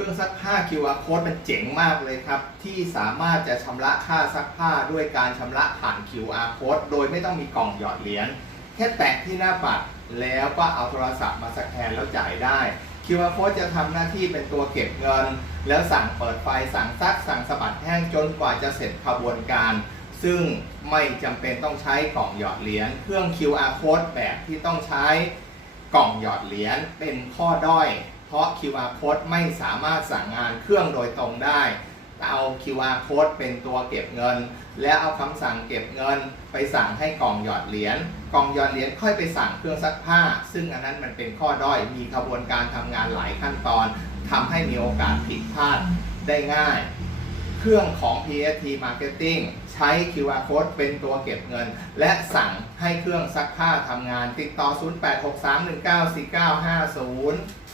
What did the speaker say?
ครื่องซักผ้า QR code มันเจ๋งมากเลยครับ ที่สามารถจะชำระค่าซักผ้าด้วยการชำระผ่าน QR code โดยไม่ต้องมีกล่องหยอดเหรียญแค่แตะที่หน้าบัตรแล้วก็เอาโทรศัพท์มาสแกนแล้วจ่ายได้ QR code จะทำหน้าที่เป็นตัวเก็บเงิน แล้วสั่งเปิดไฟสั่งซักสั่งสะบัดแห้งจนกว่าจะเสร็จขบวนการ ซึ่งไม่จำเป็นต้องใช้กล่องหยอดเหรียญเครื่อง QR code แบบที่ต้องใช้กล่องหยอดเหรียญเป็นข้อด้อย เพราะ QR code ไม่สามารถสั่งงานเครื่องโดยตรงได้ เอา QR code เป็นตัวเก็บเงิน และเอาคำสั่งเก็บเงิน ไปสั่งให้กล่องหยอดเหรียญ กล่องหยอดเหรียญค่อยไปสั่งเครื่องซักผ้า ซึ่งอันนั้นมันเป็นข้อด้อย มีกระบวนการทำงานหลายขั้นตอนทำให้มีโอกาสผิดพลาดได้ง่าย เครื่องของ PST Marketing ใช้ QR code เป็นตัวเก็บเงิน และสั่งให้เครื่องซักผ้าทำงาน ติดต่อ 0863194950